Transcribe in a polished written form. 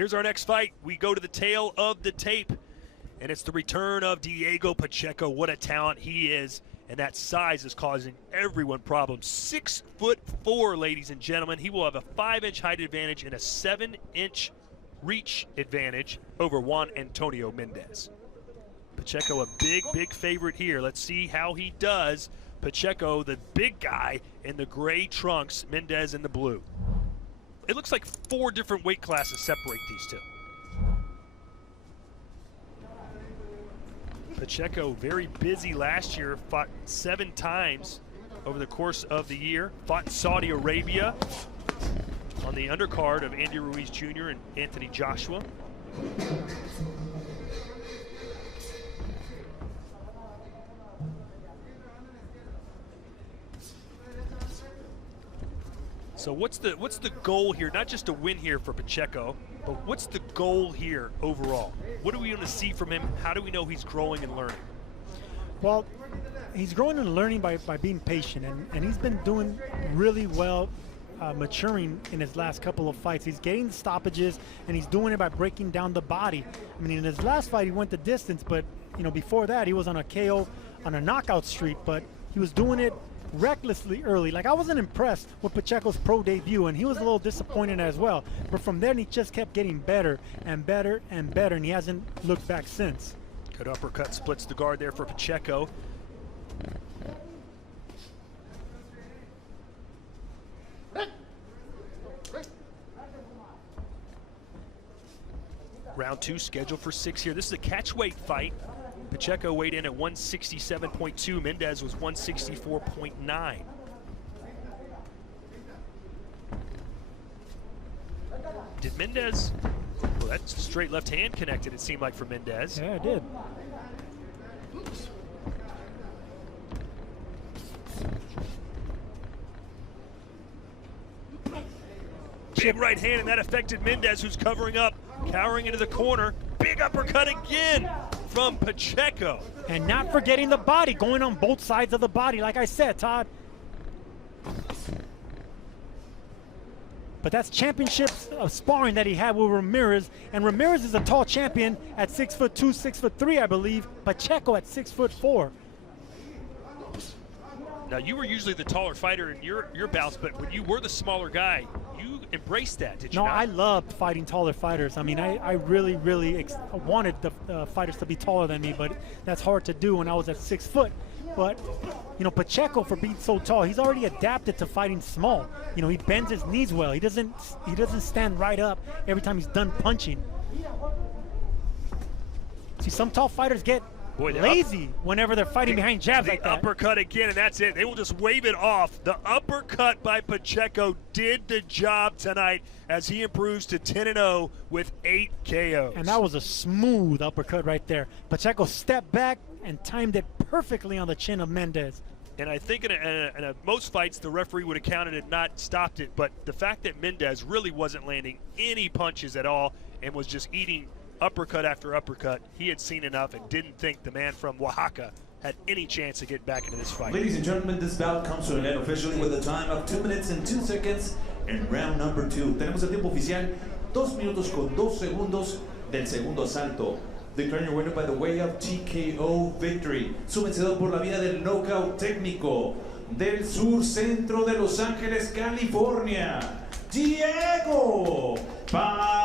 Here's our next fight. We go to the tail of the tape, and it's the return of Diego Pacheco. What a talent he is, and that size is causing everyone problems. 6'4", ladies and gentlemen. He will have a 5-inch height advantage and a 7-inch reach advantage over Juan Antonio Mendez. Pacheco a big favorite here. Let's see how he does. Pacheco, the big guy in the gray trunks, Mendez in the blue. It looks like 4 different weight classes separate these two. Pacheco very busy last year, fought 7 times over the course of the year. Fought in Saudi Arabia on the undercard of Andy Ruiz Jr. and Anthony Joshua. So what's the goal here? Not just a win here for Pacheco, but what's the goal here overall? What are we going to see from him? How do we know he's growing and learning? Well, he's growing and learning by being patient, and he's been doing really well, maturing in his last couple of fights. He's getting the stoppages, and he's doing it by breaking down the body. I mean, in his last fight, he went the distance, but before that, he was on a KO, on a knockout streak, but he was doing it recklessly early. Like, I wasn't impressed with Pacheco's pro debut, and he was a little disappointed as well. But from there, he just kept getting better and better and better, and he hasn't looked back since. Good uppercut splits the guard there for Pacheco. Round 2 scheduled for 6 here. This is a catchweight fight. Pacheco weighed in at 167.2. Mendez was 164.9. Did Mendez, well, that's a straight left hand connected, it seemed like, for Mendez. Yeah, it did. Big right hand, and that affected Mendez, who's covering up, cowering into the corner. Big uppercut again from Pacheco. And not forgetting the body, going on both sides of the body, like I said, Todd. But that's championships of sparring that he had with Ramirez, and Ramirez is a tall champion at 6'2", 6'3", I believe. Pacheco at 6'4". Now, you were usually the taller fighter in your bouts, but when you were the smaller guy, you embraced that, did you not? No, I loved fighting taller fighters. I mean, I really wanted the fighters to be taller than me, but that's hard to do when I was at 6 foot. But, Pacheco, for being so tall, he's already adapted to fighting small. He bends his knees well. He doesn't stand right up every time he's done punching. See, some tall fighters get lazy whenever they're fighting behind jabs like that. Uppercut again, and that's it. They will just wave it off. The uppercut by Pacheco did the job tonight as he improves to 10-0 with 8 KOs. And that was a smooth uppercut right there. Pacheco stepped back and timed it perfectly on the chin of Mendez. And I think in most fights, the referee would have counted it, not stopped it. But the fact that Mendez really wasn't landing any punches at all and was just eating uppercut after uppercut, he had seen enough and didn't think the man from Oaxaca had any chance to get back into this fight. Ladies and gentlemen, this bout comes to an end officially with a time of 2 minutes and 2 seconds in round number 2. Tenemos el tiempo oficial, 2 minutos con 2 segundos del segundo asalto. Declaring your winner by the way of TKO victory. Su vencedor por la vía del knockout técnico del sur centro de Los Ángeles, California, Diego Pacheco.